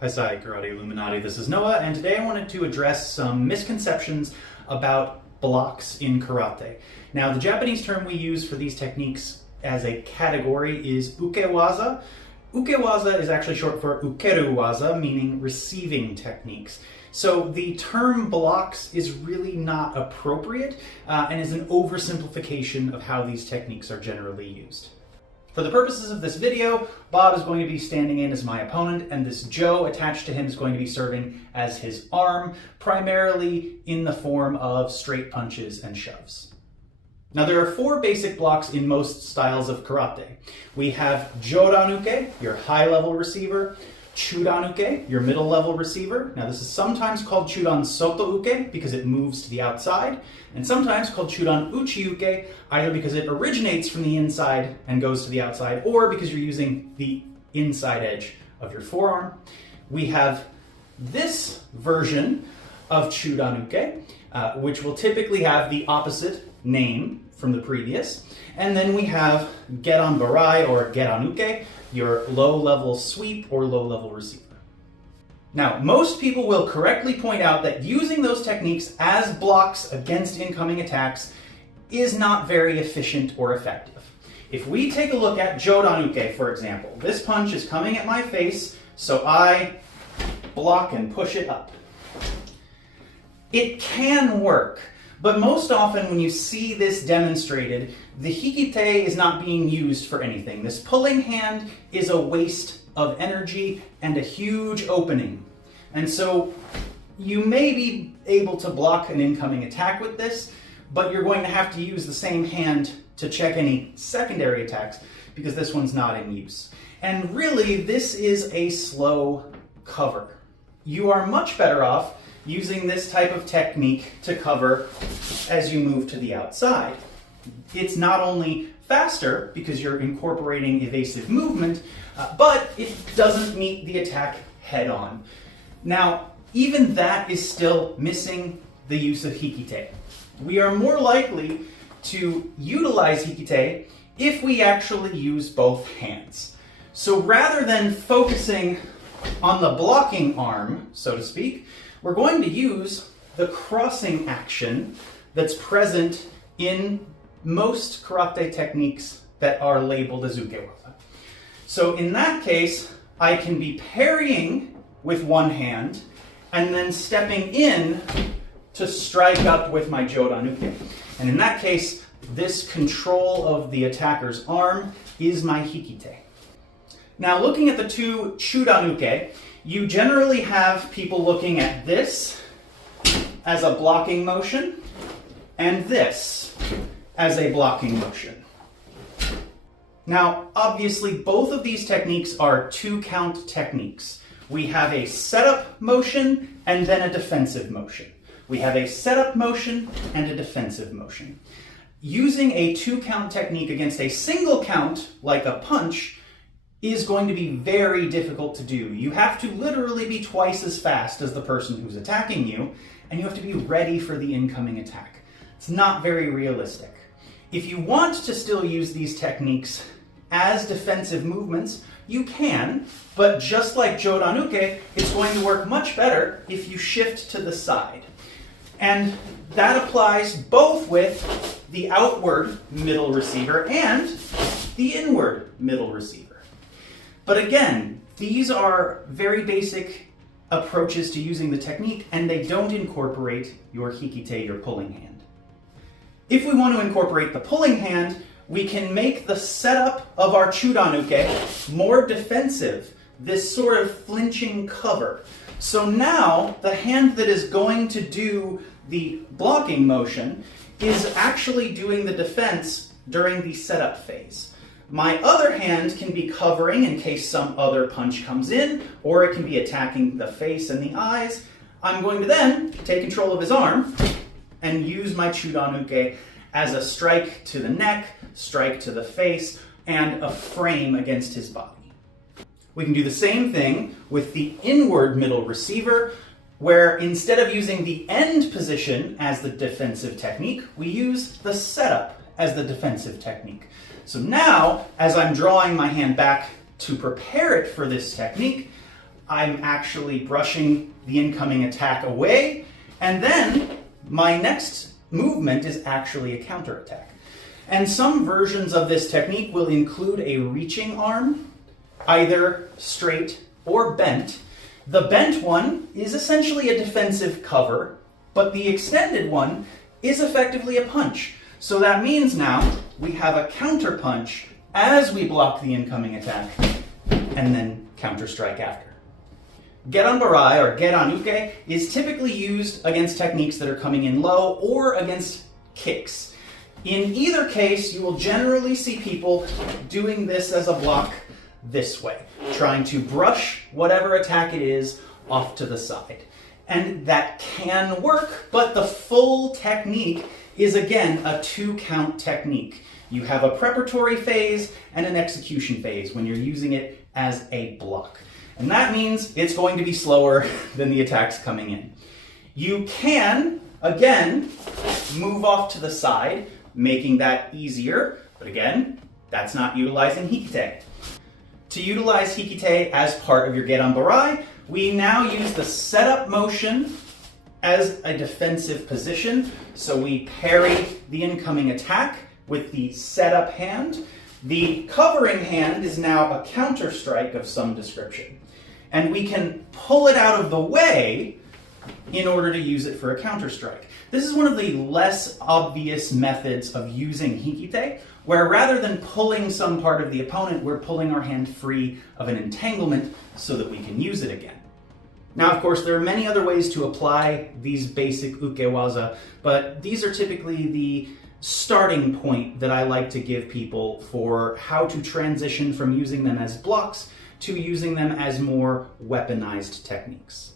Hi, Karate Illuminati, this is Noah, and today I wanted to address some misconceptions about blocks in karate. Now, the Japanese term we use for these techniques as a category is Uke-Waza. Uke-Waza is actually short for Ukeru-Waza, meaning receiving techniques. So the term blocks is really not appropriate and is an oversimplification of how these techniques are generally used. For the purposes of this video, Bob is going to be standing in as my opponent, and this Joe attached to him is going to be serving as his arm, primarily in the form of straight punches and shoves. Now, there are four basic blocks in most styles of karate. We have Jodan-Uke, your high-level receiver, Chudan-Uke, your middle-level receiver. Now, this is sometimes called Chudan-Soto-Uke because it moves to the outside, and sometimes called Chudan-Uchi-Uke, either because it originates from the inside and goes to the outside, or because you're using the inside edge of your forearm. We have this version of Chudan-Uke, which will typically have the opposite name from the previous. And then we have Gedan-Barai or Gedan-Uke, your low-level sweep or low-level receiver. Now, most people will correctly point out that using those techniques as blocks against incoming attacks is not very efficient or effective. If we take a look at Jodan-Uke, for example, this punch is coming at my face, so I block and push it up. It can work, but most often when you see this demonstrated, the Hikite is not being used for anything. This pulling hand is a waste of energy and a huge opening. And so you may be able to block an incoming attack with this, but you're going to have to use the same hand to check any secondary attacks because this one's not in use. And really, this is a slow cover. You are much better off using this type of technique to cover as you move to the outside. It's not only faster because you're incorporating evasive movement, but it doesn't meet the attack head on. Now, even that is still missing the use of Hikite. We are more likely to utilize Hikite if we actually use both hands. So rather than focusing on the blocking arm, so to speak, we're going to use the crossing action that's present in most karate techniques that are labeled as Uke-Waza. So in that case, I can be parrying with one hand and then stepping in to strike up with my Jodan-Uke. And in that case, this control of the attacker's arm is my Hikite. Now, looking at the two Chudan-Uke, you generally have people looking at this as a blocking motion and this as a blocking motion. Now, obviously, both of these techniques are two-count techniques. We have a setup motion and then a defensive motion. We have a setup motion and a defensive motion. Using a two-count technique against a single count, like a punch, is going to be very difficult to do. You have to literally be twice as fast as the person who's attacking you, and you have to be ready for the incoming attack. It's not very realistic. If you want to still use these techniques as defensive movements, you can, but just like Jodan-Uke, it's going to work much better if you shift to the side. And that applies both with the outward middle receiver and the inward middle receiver. But again, these are very basic approaches to using the technique, and they don't incorporate your Hikite, your pulling hand. If we want to incorporate the pulling hand, we can make the setup of our Chudan-Uke more defensive, this sort of flinching cover. So now the hand that is going to do the blocking motion is actually doing the defense during the setup phase. My other hand can be covering in case some other punch comes in, or it can be attacking the face and the eyes. I'm going to then take control of his arm and use my Chudan-Uke as a strike to the neck, strike to the face, and a frame against his body. We can do the same thing with the inward middle receiver, where instead of using the end position as the defensive technique, we use the setup as the defensive technique. So now, as I'm drawing my hand back to prepare it for this technique, I'm actually brushing the incoming attack away, and then my next movement is actually a counterattack. And some versions of this technique will include a reaching arm, either straight or bent. The bent one is essentially a defensive cover, but the extended one is effectively a punch. So that means now we have a counter punch as we block the incoming attack, and then counter strike after. Gedan Barai, or Gedan Uke, is typically used against techniques that are coming in low or against kicks. In either case, you will generally see people doing this as a block this way, trying to brush whatever attack it is off to the side. And that can work, but the full technique is again a 2-count technique. You have a preparatory phase and an execution phase when you're using it as a block. And that means it's going to be slower than the attacks coming in. You can, again, move off to the side, making that easier, but again, that's not utilizing Hikite. To utilize Hikite as part of your Gedan Barai, we now use the setup motion as a defensive position. So we parry the incoming attack with the setup hand. The covering hand is now a counter strike of some description. And we can pull it out of the way in order to use it for a counter strike. This is one of the less obvious methods of using Hikite, where rather than pulling some part of the opponent, we're pulling our hand free of an entanglement so that we can use it again. Now, of course, there are many other ways to apply these basic Uke-Waza, but these are typically the starting point that I like to give people for how to transition from using them as blocks to using them as more weaponized techniques.